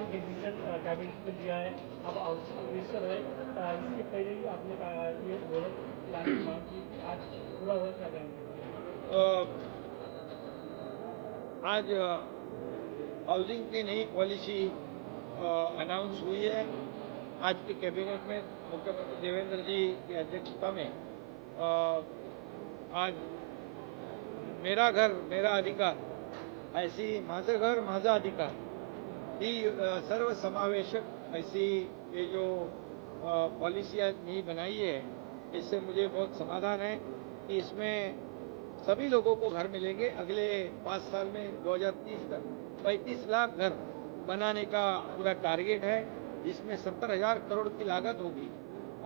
आज decision cabinet में दिया है, अब मिनिस्टर है, इसके पहले ही आपने ये गौरव लाने की मांग की, आज पूरा हुआ क्या कहेंगे? आज हाउसिंग की नई पॉलिसी अनाउंस हुई है। आज की कैबिनेट में मुख्यमंत्री देवेंद्र जी की अध्यक्षता में आज मेरा घर मेरा अधिकार, ऐसी माझं घर माझा अधिकार ही सर्व समावेशक ऐसी ये जो पॉलिसी आज नई बनाई है, इससे मुझे बहुत समाधान है कि इसमें सभी लोगों को घर मिलेंगे। अगले 5 साल में 2030 तक 35 लाख घर बनाने का पूरा टारगेट है, जिसमें 70,000 करोड़ की लागत होगी।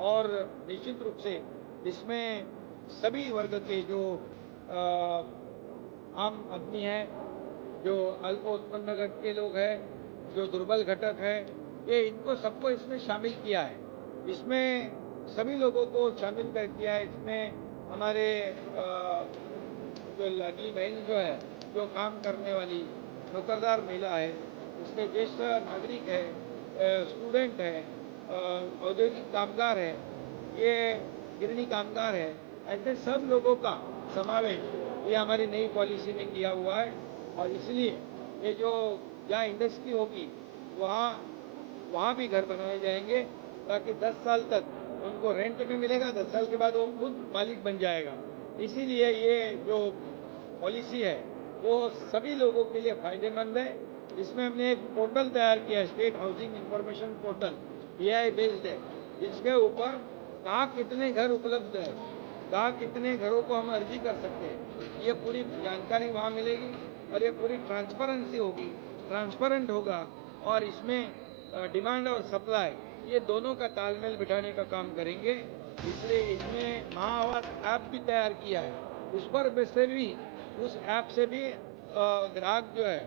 और निश्चित रूप से इसमें सभी वर्ग के जो आम आदमी है, जो अल्प उत्पन्न वर्ग के लोग हैं, जो दुर्बल घटक है, ये इनको सबको इसमें शामिल किया है। इसमें सभी लोगों को शामिल कर किया है। इसमें हमारे जो लाडली बहन जो है, जो काम करने वाली नौकरदार महिला है, उसमें ज्येष्ठ नागरिक है, स्टूडेंट है, औद्योगिक कामगार है, ये गिरनी कामगार है, ऐसे सब लोगों का समावेश ये हमारी नई पॉलिसी में किया हुआ है। और इसलिए ये जो जहाँ इंडस्ट्री होगी वहाँ भी घर बनाए जाएंगे, ताकि 10 साल तक उनको रेंट में मिलेगा, 10 साल के बाद वो खुद मालिक बन जाएगा। इसीलिए ये जो पॉलिसी है वो सभी लोगों के लिए फायदेमंद है। इसमें हमने एक पोर्टल तैयार किया है, state housing information portal, AI based है, जिसके ऊपर कहाँ कितने घर उपलब्ध है, कहाँ कितने घरों को हम अर्जी कर सकते हैं, ये पूरी जानकारी वहाँ मिलेगी। और ये पूरी ट्रांसपेरेंसी होगी, ट्रांसपेरेंट होगा। और इसमें डिमांड और सप्लाई ये दोनों का तालमेल बिठाने का काम करेंगे। इसलिए इसमें महाआवास ऐप भी तैयार किया है, उस पर से भी उस ऐप से भी ग्राहक जो है,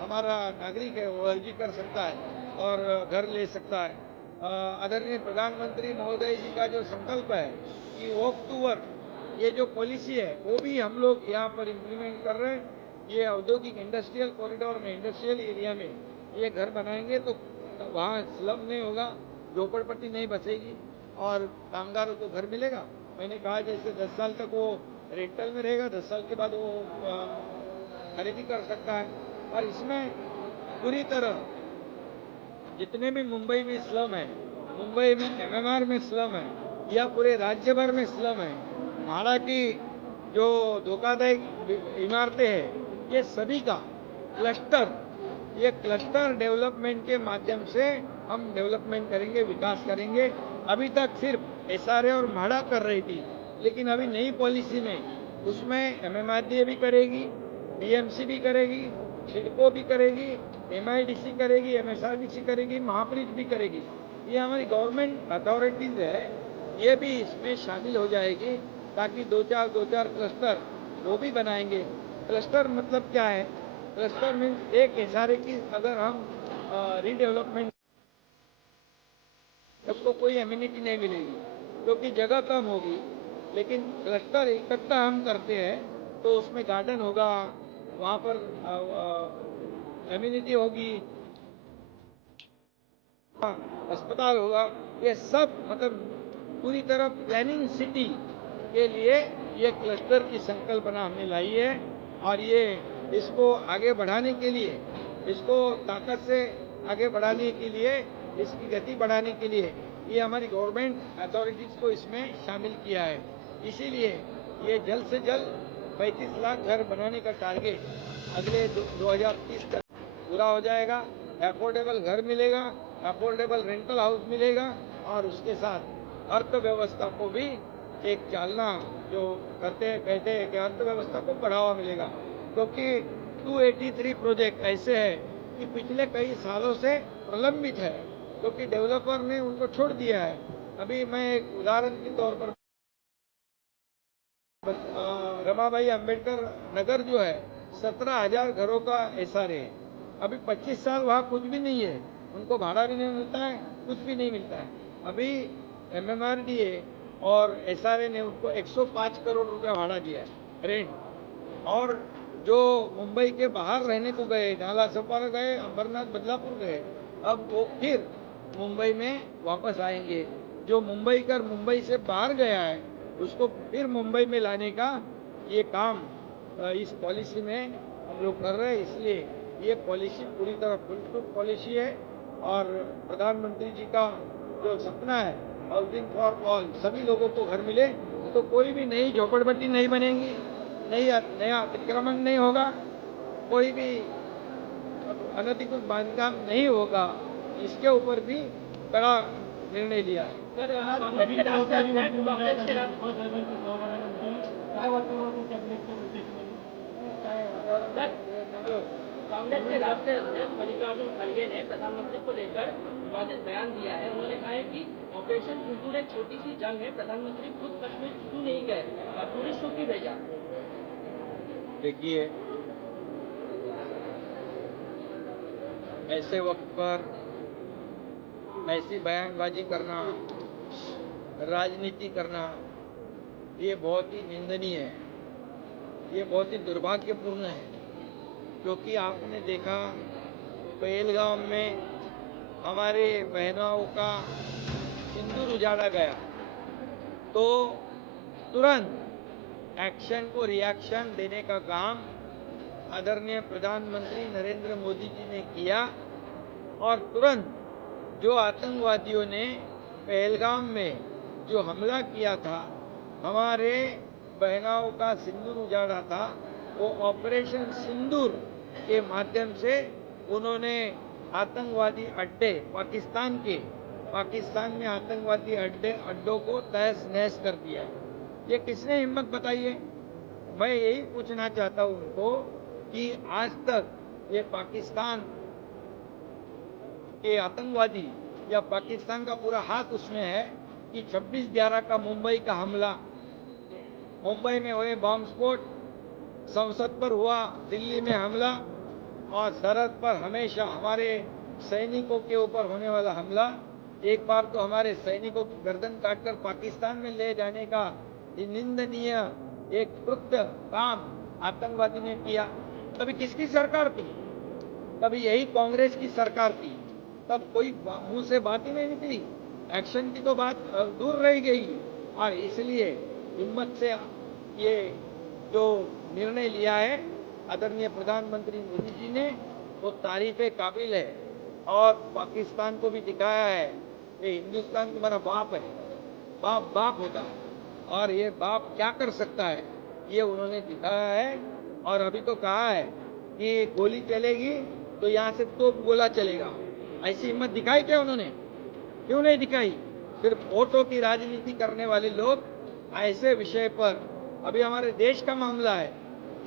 हमारा नागरिक है, वो अर्जी कर सकता है और घर ले सकता है। आदरणीय प्रधानमंत्री महोदय जी का जो संकल्प है कि वॉक टू वर्क, ये जो पॉलिसी है वो भी हम लोग यहाँ पर इम्प्लीमेंट कर रहे हैं। ये औद्योगिक इंडस्ट्रियल कॉरिडोर में, इंडस्ट्रियल एरिया में ये घर बनाएंगे तो वहाँ स्लम नहीं होगा, झोपड़पट्टी नहीं बसेगी और कामगारों को घर मिलेगा। मैंने कहा जैसे 10 साल तक वो रेंटल में रहेगा, 10 साल के बाद वो खरीदी कर सकता है। और इसमें पूरी तरह जितने भी मुंबई में स्लम है, मुंबई में MMR में स्लम है, या पूरे राज्य भर में स्लम है, भाड़ा की जो धोखादायक इमारतें हैं, ये सभी का क्लस्टर, ये क्लस्टर डेवलपमेंट के माध्यम से हम डेवलपमेंट करेंगे, विकास करेंगे। अभी तक सिर्फ SRA और म्हाडा कर रही थी, लेकिन अभी नई पॉलिसी में उसमें MMRDA भी करेगी, BMC भी करेगी, सिडको भी करेगी, MIDC करेगी, MSRDC करेगी, महाप्रीत भी करेगी। ये हमारी गवर्नमेंट अथॉरिटीज है, ये भी इसमें शामिल हो जाएगी, ताकि दो चार क्लस्टर वो भी बनाएंगे। क्लस्टर मतलब क्या है? क्लस्टर मीन्स एक SRA की अगर हम रीडेवलपमेंट, सबको कोई एम्यूनिटी नहीं मिलेगी क्योंकि जगह कम होगी। लेकिन क्लस्टर इकट्ठा हम करते हैं तो उसमें गार्डन होगा, वहाँ पर एम्यूनिटी होगी, अस्पताल होगा, ये सब मतलब पूरी तरह प्लानिंग सिटी के लिए ये क्लस्टर की संकल्पना हमने लाई है। और ये इसको आगे बढ़ाने के लिए, इसको ताकत से आगे बढ़ाने के लिए, इसकी गति बढ़ाने के लिए ये हमारी गवर्नमेंट अथॉरिटीज़ को इसमें शामिल किया है। इसीलिए ये जल्द से जल्द 35 लाख घर बनाने का टारगेट अगले 2030 तक पूरा हो जाएगा। अफोर्डेबल घर मिलेगा, अफोर्डेबल रेंटल हाउस मिलेगा, और उसके साथ अर्थव्यवस्था को भी एक चालना जो करते हैं, कहते हैं कि अर्थव्यवस्था को बढ़ावा मिलेगा। क्योंकि 283 प्रोजेक्ट ऐसे हैं कि पिछले कई सालों से प्रलंबित है, क्योंकि डेवलपर ने उनको छोड़ दिया है। अभी मैं एक उदाहरण के तौर पर रमाबाई अंबेडकर नगर जो है, 17,000 घरों का SRA है। अभी 25 साल वहाँ कुछ भी नहीं है, उनको भाड़ा भी नहीं मिलता है, कुछ भी नहीं मिलता है। अभी MMRDA और SRA ने उनको 105 करोड़ रुपया भाड़ा दिया है रेंट। और जो मुंबई के बाहर रहने को गए, नाला सोपारा गए, अंबरनाथ, बदलापुर गए, अब वो फिर मुंबई में वापस आएंगे। जो मुंबई से बाहर गया है उसको फिर मुंबई में लाने का ये काम इस पॉलिसी में हम लोग कर रहे हैं। इसलिए ये पॉलिसी पूरी तरह फुलप्रूफ पॉलिसी है और प्रधानमंत्री जी का जो सपना है हाउसिंग फॉर ऑल, सभी लोगों को घर मिले, तो कोई भी नई झोपड़पट्टी नहीं बनेगी, नया अतिक्रमण नहीं होगा, कोई भी अनधिकृत बांधकाम नहीं होगा। इसके ऊपर भी बड़ा निर्णय लिया है। सर नवीन जबाबदारी मंत्री काँग्रेस के काय वातावरण कॅबिनेटच्या बैठकीमध्ये कांग्रेस के राष्ट्रीय अध्यक्ष मल्लिकार्जुन खड़गे ने प्रधानमंत्री को लेकर विवादित बयान दिया है। उन्होंने कहा है कि ऑपरेशन सिंदूर एक छोटी सी जंग है, प्रधानमंत्री खुद कश्मीर क्यों नहीं गए, टूरिस्टों की भेजा। देखिए, ऐसे वक्त पर ऐसी बयानबाजी करना, राजनीति करना, ये बहुत ही निंदनीय है, ये बहुत ही दुर्भाग्यपूर्ण है। क्योंकि आपने देखा पहलगाम में हमारे बहनों का सिंदूर उजाड़ा गया, तो तुरंत एक्शन को रिएक्शन देने का काम आदरणीय प्रधानमंत्री नरेंद्र मोदी जी ने किया और तुरंत जो आतंकवादियों ने पहलगाम में जो हमला किया था, हमारे बहनों का सिंदूर उजाड़ा था, वो ऑपरेशन सिंदूर के माध्यम से उन्होंने आतंकवादी अड्डे पाकिस्तान में आतंकवादी अड्डों को तहस नहस कर दिया। ये किसने हिम्मत बताई है? मैं यही पूछना चाहता हूँ उनको कि आज तक ये पाकिस्तान के आतंकवादी या पाकिस्तान का पूरा हाथ उसमें है कि 26/11 का मुंबई का हमला, मुंबई में हुए बॉम्ब स्फोट, संसद पर हुआ दिल्ली में हमला और सरहद पर हमेशा हमारे सैनिकों के ऊपर होने वाला हमला। एक बार तो हमारे सैनिकों की गर्दन काटकर पाकिस्तान में ले जाने का निंदनीय एक कृत्य काम आतंकवादी ने किया। तभी किसकी सरकार थी? तभी यही कांग्रेस की सरकार थी। तब कोई मुंह से बात ही नहीं निकली, एक्शन की तो बात दूर रह गई। और इसलिए हिम्मत से ये जो निर्णय लिया है आदरणीय प्रधानमंत्री मोदी जी ने, वो तारीफ़े काबिल है और पाकिस्तान को भी दिखाया है कि हिंदुस्तान तुम्हारा बाप है, बाप होता और ये बाप क्या कर सकता है, ये उन्होंने दिखाया है। और अभी तो कहा है कि गोली चलेगी तो यहाँ से तो गोला चलेगा। ऐसी हिम्मत दिखाई क्या उन्होंने? क्यों नहीं दिखाई? सिर्फ वोटों की राजनीति करने वाले लोग ऐसे विषय पर, अभी हमारे देश का मामला है,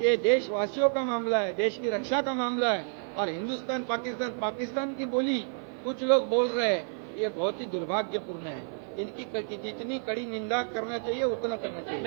ये देशवासियों का मामला है, देश की रक्षा का मामला है, और हिंदुस्तान पाकिस्तान की बोली कुछ लोग बोल रहे हैं, ये बहुत ही दुर्भाग्यपूर्ण है। इनकी जितनी कड़ी निंदा करना चाहिए उतना करना चाहिए।